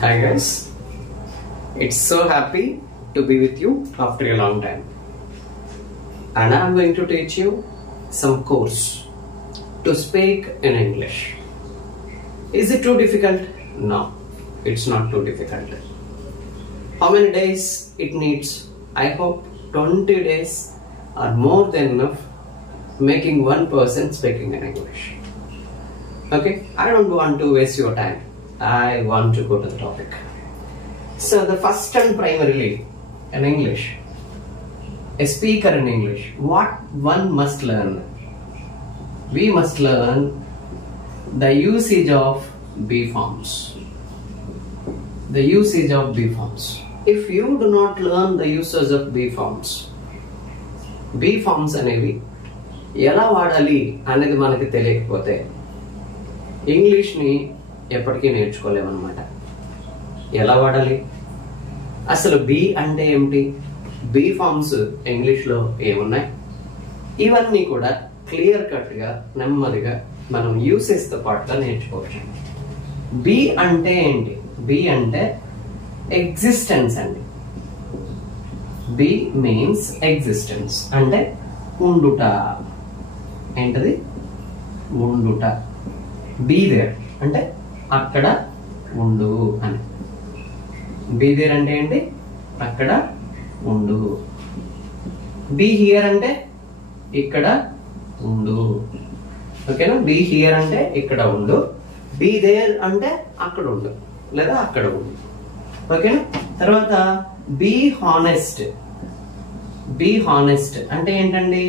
Hi guys, it's so happy to be with you after a long time, and I'm going to teach you some course to speak in English. Is it too difficult? No, it's not too difficult. How many days it needs? I hope 20 days are more than enough making one person speaking in English. Okay, I don't want to waste your time. I want to go to the topic. So the first and primarily in English, a speaker in English, what one must learn? We must learn the usage of be forms. The usage of be forms. If you do not learn the usage of be forms అనేవి ఎలా వాడాలి అనేది మనకి తెలియకపోతే ఇంగ్లీష్ని ఎప్పటికీ నేర్చుకోలేమన్నమాట. ఎలా వాడాలి, అసలు బి అంటే ఏమిటి, బి ఫార్మ్స్ ఇంగ్లీష్లో ఏమున్నాయి, ఇవన్నీ కూడా క్లియర్ కట్గా నెమ్మదిగా మనం యూసేజ్తో పాటుగా నేర్చుకోవచ్చు. బి అంటే ఏంటి? బి అంటే ఎగ్జిస్టెన్స్ అండి. బి మీన్స్ ఎగ్జిస్టెన్స్ అంటే ఉండుట. ఏంటది? ఉండుట. బీ దేర్ అంటే అక్కడ ఉండు అని. బీ దేర్ అంటే ఏంటి? అక్కడ ఉండు. బీ హియర్ అంటే ఇక్కడ ఉండు. ఓకేనా? బీ హియర్ అంటే ఇక్కడ ఉండు. బీ దేర్ అంటే అక్కడ ఉండు లేదా అక్కడ ఉండు. ఓకేనా? తర్వాత బీ హానెస్ట్. బీ హానెస్ట్ అంటే ఏంటండి?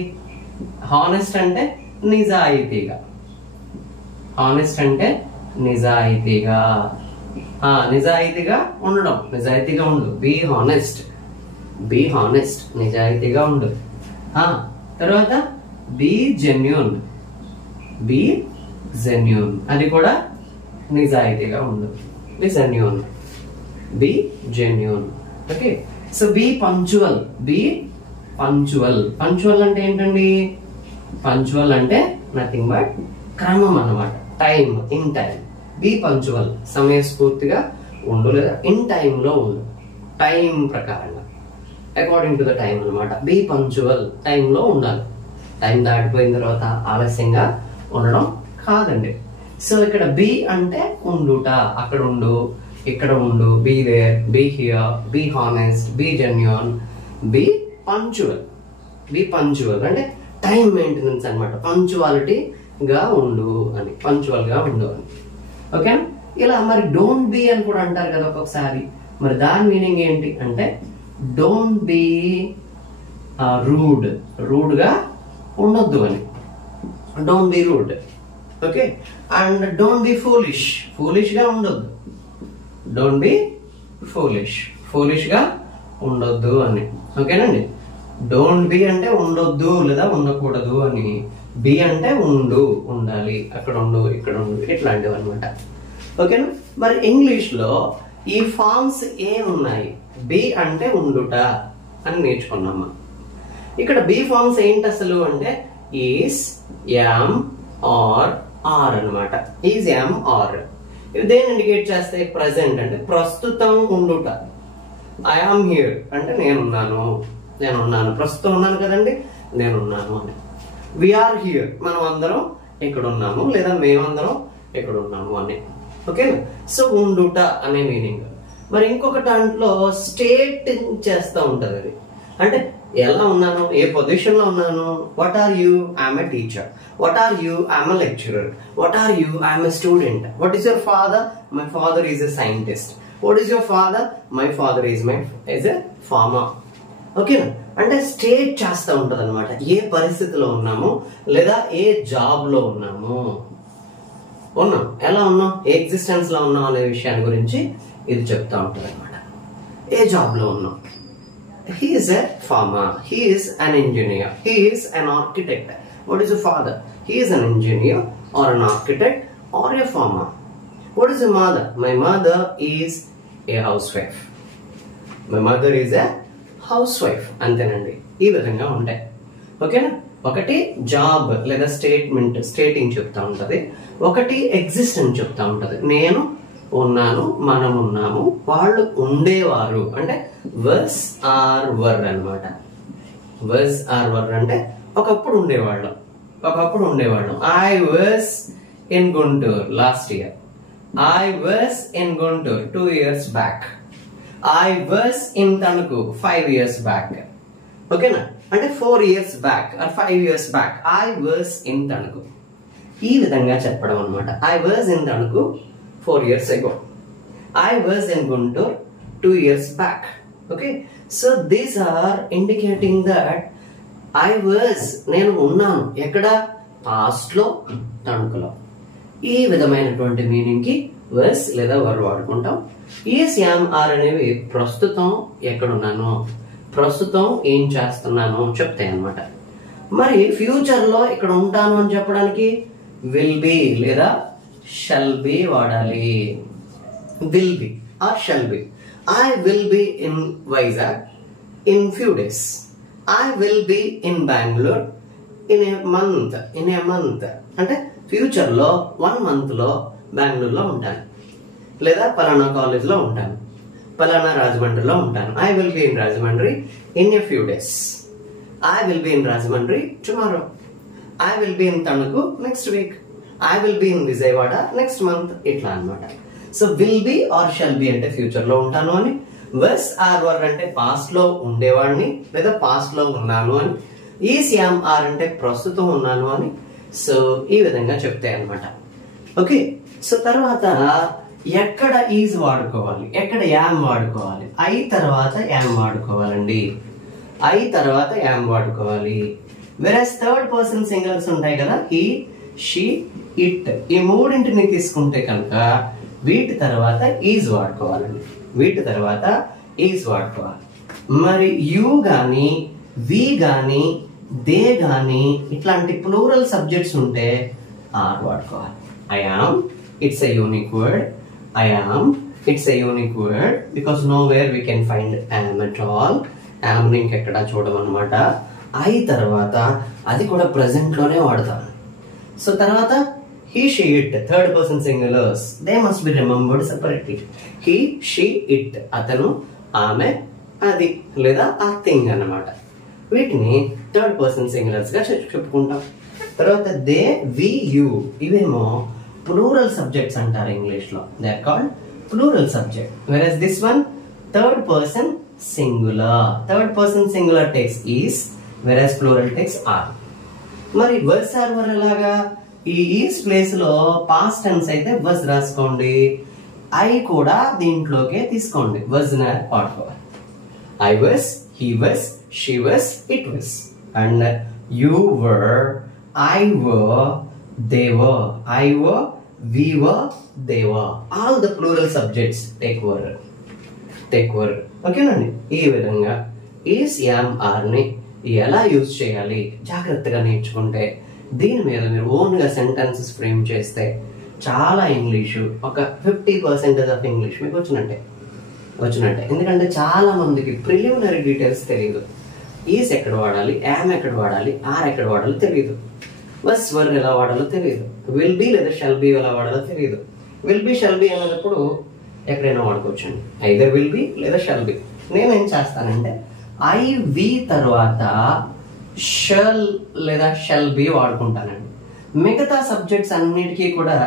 హానెస్ట్ అంటే నిజాయితీగా. హానెస్ట్ అంటే నిజాయితీగా. నిజాయితీగా ఉండడం, నిజాయితీగా ఉండు. Be honest. బీ హానెస్ట్ నిజాయితీగా ఉండు. తర్వాత బీ జెన్యూన్. బీ జెన్యూన్ అది కూడా నిజాయితీగా ఉండు. Be genuine. Be genuine. Okay. So be punctual. Be punctual. Punctual అంటే ఏంటండి? పంక్చువల్ అంటే నథింగ్ బట్ క్రమం అన్నమాట. Time, in time. Be punctual సమయస్ఫూర్తిగా ఉండు లేదా ఇన్ టైంలో ఉండు. టైం ప్రకారంగా, అకార్డింగ్ టు ద టైం అనమాట. బీ పంక్చువల్, టైంలో ఉండాలి. టైం దాటిపోయిన తర్వాత ఆలస్యంగా ఉండడం కాదండి. సో ఇక్కడ బీ అంటే ఉండుట, అక్కడ ఉండు, ఇక్కడ ఉండు. Be there, be here, be honest, be genuine, be punctual. Be punctual అంటే టైం మెయింటెనెన్స్ అనమాట. పంక్చువాలిటీగా ఉండు అని, పంక్చువల్ గా ఉండు అని. ఓకే. ఇలా మరి డోంట్ బీ అని కూడా అంటారు కదా ఒక్కొక్కసారి. మరి దాని మీనింగ్ ఏంటి అంటే డోంట్ బీ రూడ్. రూడ్ గా ఉండొద్దు అని. Don't be rude. Okay. And don't be foolish. Foolish గా ఉండొద్దు. Don't be foolish. ఫూలిష్ గా ఉండొద్దు అని. ఓకేనండి. డోంట్ బి అంటే ఉండొద్దు లేదా ఉండకూడదు అని. బి అంటే ఉండు, ఉండాలి, అక్కడ ఉండు, ఇక్కడ ఉండు, ఇట్లాంటివి అనమాట. ఓకేనా? మరి ఇంగ్లీష్ లో ఈ ఫార్మ్స్ ఏమున్నాయి? బి అంటే ఉండుట అని నేర్చుకున్నామా. ఇక్కడ బి ఫార్మ్స్ ఏంటి అసలు అంటే ఈస్, యామ్, ఆర్, ఆర్ అనమాట. Is, am, are. ఇవి దేని ఇండికేట్ చేస్తాయి? ప్రెసెంట్ అంటే ప్రస్తుతం ఉండుట. ఐ ఆమ్ హియర్ అంటే నేనున్నాను, నేనున్నాను, ప్రస్తుతం ఉన్నాను కదండి, నేనున్నాను అని. వీఆర్ హియర్ మనం అందరం ఇక్కడ ఉన్నాము లేదా మేమందరం ఇక్కడ ఉన్నాము అని. ఓకేనా? సో ఉండుట అనే మీనింగ్. మరి ఇంకొక దాంట్లో స్టేట్ చేస్తూ ఉంటది అది. అంటే ఎలా ఉన్నాను, ఏ పొజిషన్ లో ఉన్నాను. What are you? I'm a teacher. What are you? I'm a lecturer. What are you? I'm a student. What is your father? My father is a scientist. What is your father? My father is a farmer. ఓకేనా? అంటే state చేస్తూ ఉంటది అనమాట. ఏ పరిస్థితిలో ఉన్నాము లేదా ఏ job లో ఉన్నాము, ఎలా ఉన్నాం, ఏ ఎగ్జిస్టెన్స్ లో ఉన్నాం అనే విషయాన్ని గురించి ఇది చెప్తా ఉంటది అనమాట. ఏ జాబ్ లో ఉన్నాం. He is a farmer. He is an engineer. He is an architect. What is your father? He is an engineer or an architect or a farmer. What is your mother? My mother is a housewife. My mother is a housewife. అంతేనండి. ఈ విధంగా ఉంటాయి. ఓకేనా? ఒకటి job లేదా stating చెప్తా ఉంటది, ఒకటి ఎగ్జిస్టెన్స్ చెప్తా ఉంటది. నేను ఉన్నాను, మనం ఉన్నాము, వాళ్ళు ఉండేవారు అంటే was ఆర్ వర్ అన్నమాట. was ఆర్ వర్ అంటే ఒకప్పుడు ఉండేవాళ్ళం. I was in Guntur last year. I was in Guntur 2 years back. I was in Tanuku 5 years back. ఓకేనా? అంటే 4 years back or 5 years back. I was in Tanuku. ఈ విధంగా చెప్పడం అన్నమాట. I was in Tanuku 4 years ago. I was in Guntur 2 years back. Okay? So these are indicating that I was, నేను ఉన్నాను ఎక్కడ? Past లో, తణుకులో. ఈ విధమైనటువంటి మీనింగ్ కి was లేదా were వాడుకుంటాం. is, am, are అనేవి ప్రస్తుతం ఎక్కడున్నాను, ప్రస్తుతం ఏం చేస్తున్నాను చెప్తాయి అన్నమాట. మరి ఫ్యూచర్ లో ఇక్కడ ఉంటాను అని చెప్పడానికి will be లేదా shall be వాడాలి. will be or shall be. I will be in Vizag in few days. I will be in Bangalore in a month. అంటే ఫ్యూచర్ లో 1 month లో బెంగళూరులో ఉంటాను, లేదా పలానా కాలేజ్ లో ఉంటాను, పలానా రాజమండ్రిలో ఉంటాను. I will be in Rajahmundry in a few days. I will be in Rajahmundry tomorrow. I will be in Tanuku next week. I will be in Vijayawada next month. ఇట్లా అన్నమాట. So will be or shall be అంటే future లో ఉంటాను అని, was or were అంటే past లో ఉండేవాడిని లేదా పాస్ట్ లో ఉన్నాను అని, is, am, are అంటే ప్రస్తుతం ఉన్నాను అని. సో ఈ విధంగా చెప్తాయి అన్నమాట. ఓకే, సో తర్వాత ఎక్కడ ఈజ్ వాడుకోవాలి, ఎక్కడ యామ్ వాడుకోవాలి? ఐ తర్వాత యామ్ వాడుకోవాలండి. ఐ తర్వాత యామ్ వాడుకోవాలి. వెరస్ థర్డ్ పర్సన్ సింగులర్స్ ఉంటాయి కదా, హీ, షీ, ఇట్, ఈ మూడింటిని తీసుకుంటే కనుక వీటి తర్వాత ఈజ్ వాడుకోవాలండి. మరి యు గాని, వి గాని, దే గాని ఇట్లాంటి ప్లూరల్ సబ్జెక్ట్స్ ఉంటే ఆర్ వాడుకోవాలి. I am, it's a unique word. I am, it's a unique word because nowhere we can find am at all. am ని ఇంకెక్కడ చూడమన్నమాట. I తర్వాత అది కూడా ప్రెసెంట్ లోనే వాడతాను. సో తర్వాత he, she, it, third person singulars, they must be remembered separately. He, she, it, అతను, ఆమె, అది లేదా ఆ థింగ్ అన్నమాట. వీటిని థర్డ్ పర్సన్ సింగులర్స్ గా చెప్పుకుంటాం. తర్వాత దే, వి, యు ఇవేమో ప్లూరల్ సబ్జెక్ట్స్ అంటారు ఇంగ్లీష్ లో. They are called plural subject. Versus this one third person singular. Third person singular takes is, versus plural takes are. మరి was or were ఎలాగా? ఈ is place లో past tense అయితే was రాసుకోండి, I కూడా దీంట్లోకే తీసుకోండి, was ని వాడుకోవాలి. I was, he was, she was, it was. And you were, I were, they were. I were, we were, they were. All the plural subjects take were. ఓకేనండి. ఈ విధంగా ఈస్, యామ్, ఆర్ ని ఎలా use చేయాలి జాగ్రత్తగా నేర్చుకుంటే, దీని మీద మీరు ఓన్ గా సెంటెన్సెస్ ఫ్రేమ్ చేస్తే చాలా ఇంగ్లీషు, ఒక 50% ఆఫ్ ఇంగ్లీష్ మీకు వచ్చినట్టే. ఎందుకంటే చాలా మందికి ప్రిలిమినరీ డీటెయిల్స్ తెలియదు. ఈస్ ఎక్కడ వాడాలి, యామ్ ఎక్కడ వాడాలి, ఆర్ ఎక్కడ వాడాలో తెలియదు, వస్, వర్ ఎలా వాడాలో తెలియదు, విల్ బి లేదా షల్ బి ఎలా వాడాలో తెలియదు. విల్ బి, షల్ బి అనేటప్పుడు ఎక్కడైనా వాడుకోవచ్చండి, ఐదర్ విల్ బి లేదా షల్ బి. నేనేం చేస్తానంటే ఐ, వి తర్వాత షల్ లేదా షల్ బి వాడుకుంటానండి. మిగతా సబ్జెక్ట్స్ అన్నిటికీ కూడా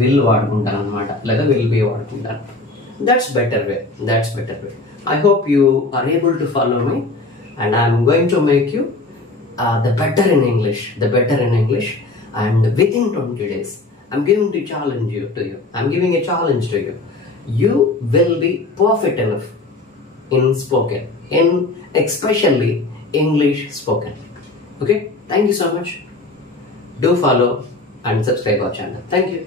విల్ వాడుకుంటాను అనమాట, లేదా విల్ బి వాడుకుంటాను. That's better way. I hope you are able to follow me, and I'm going to make you the better in English. And within 20 days, I'm giving a challenge to you. You will be perfect enough in spoken, in especially English spoken. Okay? Thank you so much. Do follow and subscribe our channel. Thank you.